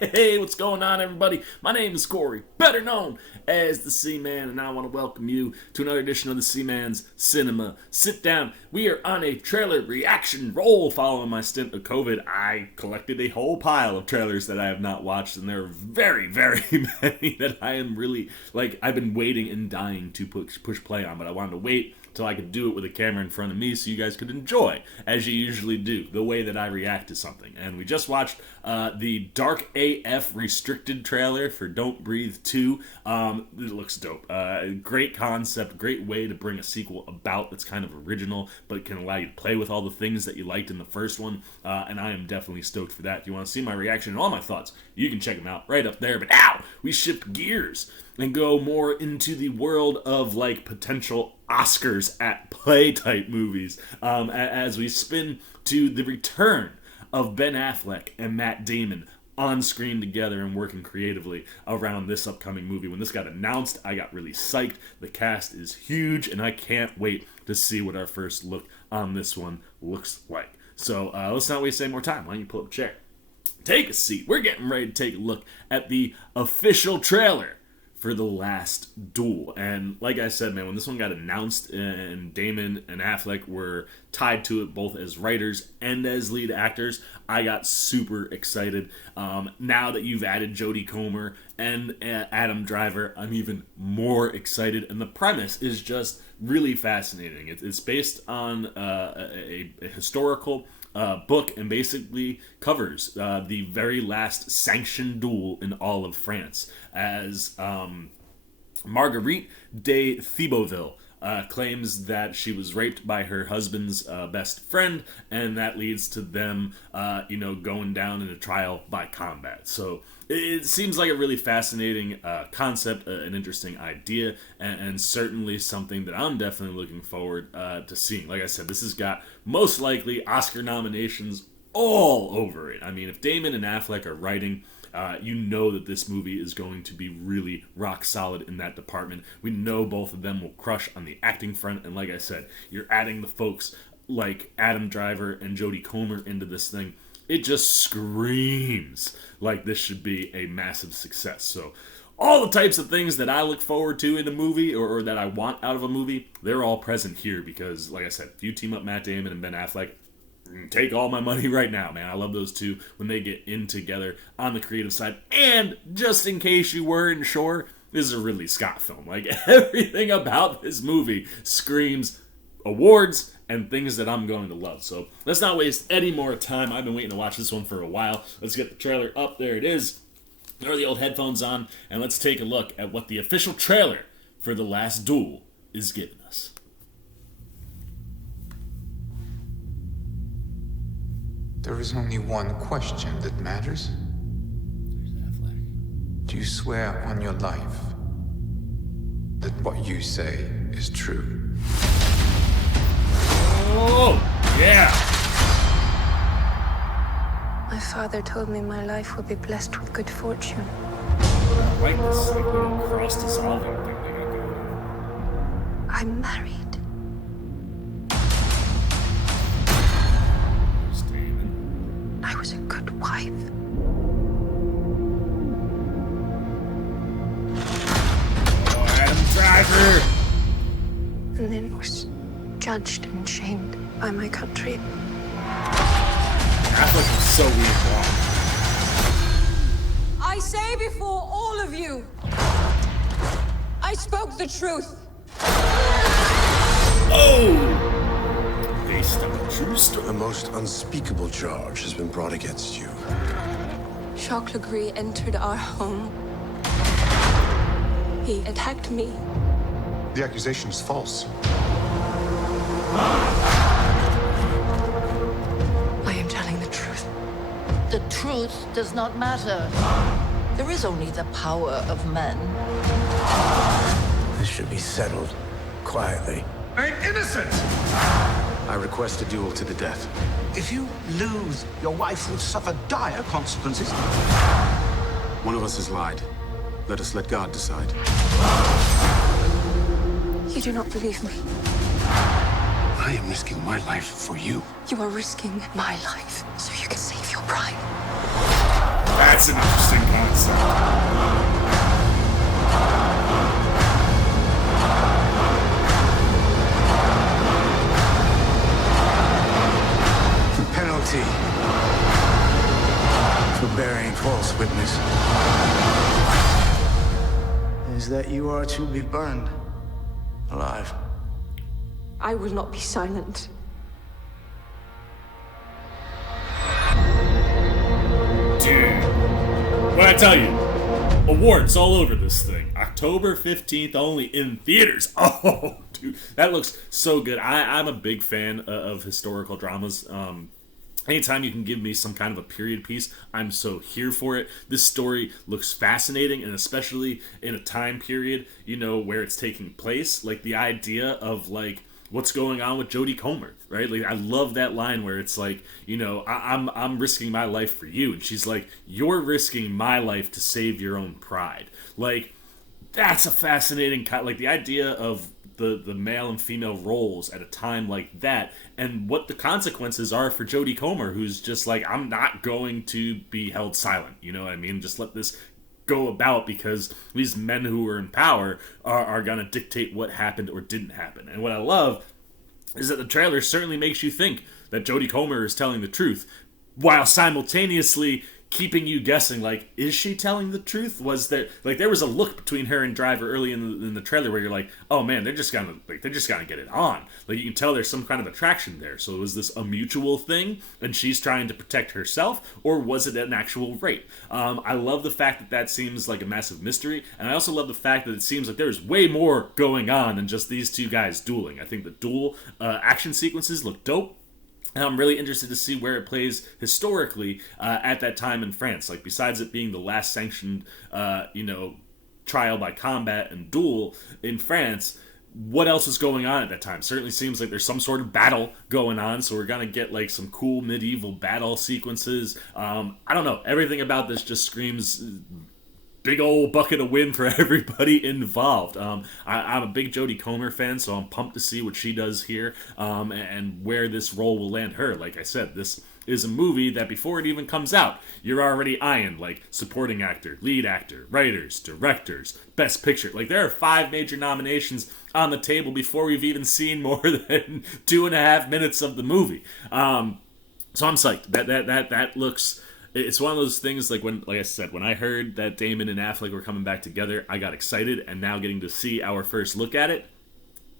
Hey, what's going on, everybody? My name is Corey, better known as the Seaman, and I want to welcome you to another edition of the Seaman's Cinema Sit Down. We are on a trailer reaction roll following my stint of COVID. I collected a whole pile of trailers that I have not watched, and there are very, very many that I am really, I've been waiting and dying to push play on, but I wanted to wait till I could do it with a camera in front of me so you guys could enjoy, as you usually do, the way that I react to something. And we just watched the Dark AF restricted trailer for Don't Breathe 2. It looks dope. Great concept, great way to bring a sequel about that's kind of original, but can allow you to play with all the things that you liked in the first one. And I am definitely stoked for that. If you want to see my reaction and all my thoughts, you can check them out right up there. But now we shift gears and go more into the world of potential Oscars at play type movies, as we spin to the return of Ben Affleck and Matt Damon on screen together and working creatively around this upcoming movie. When this got announced, I got really psyched. The cast is huge, and I can't wait to see what our first look on this one looks like. So let's not waste any more time. Why don't you pull up a chair, take a seat. We're getting ready to take a look at the official trailer for The Last Duel. And like I said, man, when this one got announced and Damon and Affleck were tied to it both as writers and as lead actors, I got super excited. Now that you've added Jodie Comer and Adam Driver, I'm even more excited. And the premise is just really fascinating. It's based on a historical book, and basically covers the very last sanctioned duel in all of France, as Marguerite de Thibauville claims that she was raped by her husband's best friend, and that leads to them going down in a trial by combat. So it seems like a really fascinating concept, an interesting idea, and certainly something that I'm definitely looking forward to seeing. Like I said, this has got most likely Oscar nominations all over it. I mean, if Damon and Affleck are writing, you know that this movie is going to be really rock solid in that department. We know both of them will crush on the acting front, and like I said, you're adding the folks like Adam Driver and Jodie Comer into this thing. It just screams like this should be a massive success. So all the types of things that I look forward to in a movie, or that I want out of a movie, they're all present here, because like I said, if you team up Matt Damon and Ben Affleck, take all my money right now, man. I love those two when they get in together on the creative side. And just in case you weren't sure, this is a Ridley Scott film. Everything about this movie screams awards and things that I'm going to love. So let's not waste any more time. I've been waiting to watch this one for a while. Let's get the trailer up. There it is. Throw the old headphones on, and let's take a look at what the official trailer for The Last Duel is giving us. There is only one question that matters. There's Affleck. Do you swear on your life that what you say is true? Oh, yeah! My father told me my life would be blessed with good fortune. I like this little cross-dissolving thing they got going on. I'm married. There's Damon. I was a good wife. Oh, Adam Driver! And then was judged and shamed by my country. Affleck is so weird wrong. I say before all of you, I spoke the truth. Oh! Based on a true story. A most unspeakable charge has been brought against you. Jacques Legris entered our home. He attacked me. The accusation is false. I am telling the truth. The truth does not matter. There is only the power of men. This should be settled quietly. I'm innocent! I request a duel to the death. If you lose, your wife will suffer dire consequences. One of us has lied. Let us let God decide. You do not believe me. I am risking my life for you. You are risking my life so you can save your pride. That's That's an interesting concept. Penalty for bearing false witness is that you are to be burned alive. I will not be silent. Dude, what I tell you, awards all over this thing. October 15th only in theaters. Oh, dude, that looks so good. I'm a big fan of historical dramas. Anytime you can give me some kind of a period piece, I'm so here for it. This story looks fascinating, and especially in a time period, you know, where it's taking place. Like, the idea of, like, what's going on with Jodie Comer, right? Like, I love that line where it's like, you know, I'm risking my life for you, and she's like, you're risking my life to save your own pride. Like, that's a fascinating like, the idea of the male and female roles at a time like that, and what the consequences are for Jodie Comer, who's just like, I'm not going to be held silent, you know what I mean? Just let this go about, because these men who are in power are gonna dictate what happened or didn't happen. And what I love is that the trailer certainly makes you think that Jodie Comer is telling the truth, while simultaneously keeping you guessing, like, is she telling the truth? Was there, like, there was a look between her and Driver early in the trailer where you're like, oh man, they're just gonna get it on. Like, you can tell there's some kind of attraction there. So was this a mutual thing, and she's trying to protect herself, or was it an actual rape? I love the fact that seems like a massive mystery, and I also love the fact that it seems like there's way more going on than just these two guys dueling. I think the duel action sequences look dope. And I'm really interested to see where it plays historically at that time in France. Like, besides it being the last sanctioned, trial by combat and duel in France, what else is going on at that time? Certainly seems like there's some sort of battle going on, so we're gonna get like some cool medieval battle sequences. I don't know. Everything about this just screams big old bucket of win for everybody involved. I'm a big Jodie Comer fan, so I'm pumped to see what she does here, and where this role will land her. Like I said, this is a movie that before it even comes out, you're already eyeing, like, supporting actor, lead actor, writers, directors, best picture. Like, there are 5 major nominations on the table before we've even seen more than 2.5 minutes of the movie. So I'm psyched. That looks... It's one of those things, like I said, when I heard that Damon and Affleck were coming back together, I got excited, and now getting to see our first look at it,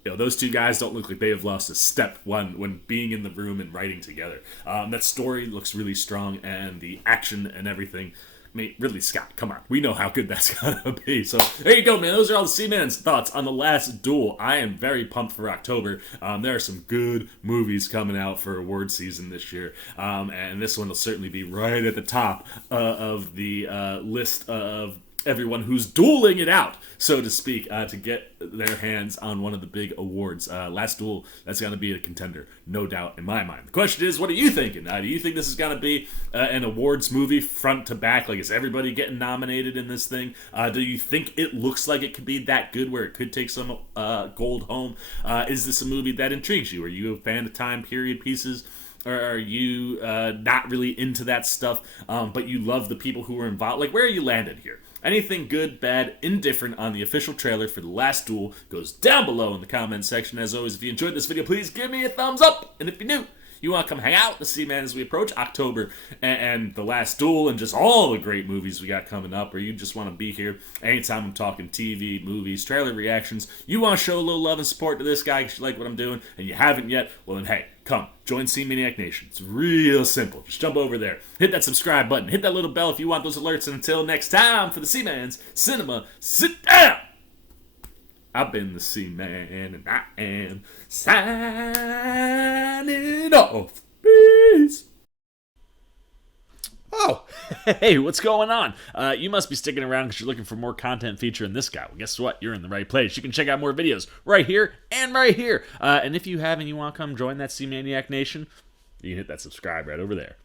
you know, those two guys don't look like they have lost a step when being in the room and writing together. That story looks really strong, and the action and everything. I mean, Ridley Scott, come on. We know how good that's gonna be. So, there you go, man. Those are all the Seaman's thoughts on The Last Duel. I am very pumped for October. There are some good movies coming out for award season this year. And this one will certainly be right at the top of the list of everyone who's dueling it out, so to speak, to get their hands on one of the big awards. Last Duel, that's going to be a contender, no doubt in my mind. The question is, what are you thinking? Do you think this is going to be an awards movie front to back? Like, is everybody getting nominated in this thing? Do you think it looks like it could be that good where it could take some gold home? Is this a movie that intrigues you? Are you a fan of time period pieces? Or are you not really into that stuff, but you love the people who are involved? Like, where are you landed here? Anything good, bad, indifferent on the official trailer for The Last Duel goes down below in the comment section. As always, if you enjoyed this video, please give me a thumbs up. And if you're new, you want to come hang out with the Seaman as we approach October and The Last Duel and just all the great movies we got coming up, or you just want to be here anytime I'm talking TV, movies, trailer reactions, you want to show a little love and support to this guy because you like what I'm doing, and you haven't yet, well then, hey, come, join C-Maniac Nation. It's real simple. Just jump over there, hit that subscribe button, hit that little bell if you want those alerts, and until next time, for the Seaman's Cinema, sit down! I've been the Seaman, and I am signing off. Peace! Oh, hey, what's going on? You must be sticking around because you're looking for more content featuring this guy. Well, guess what? You're in the right place. You can check out more videos right here and right here. And if you have and you want to come join that C-Maniac Nation, you can hit that subscribe right over there.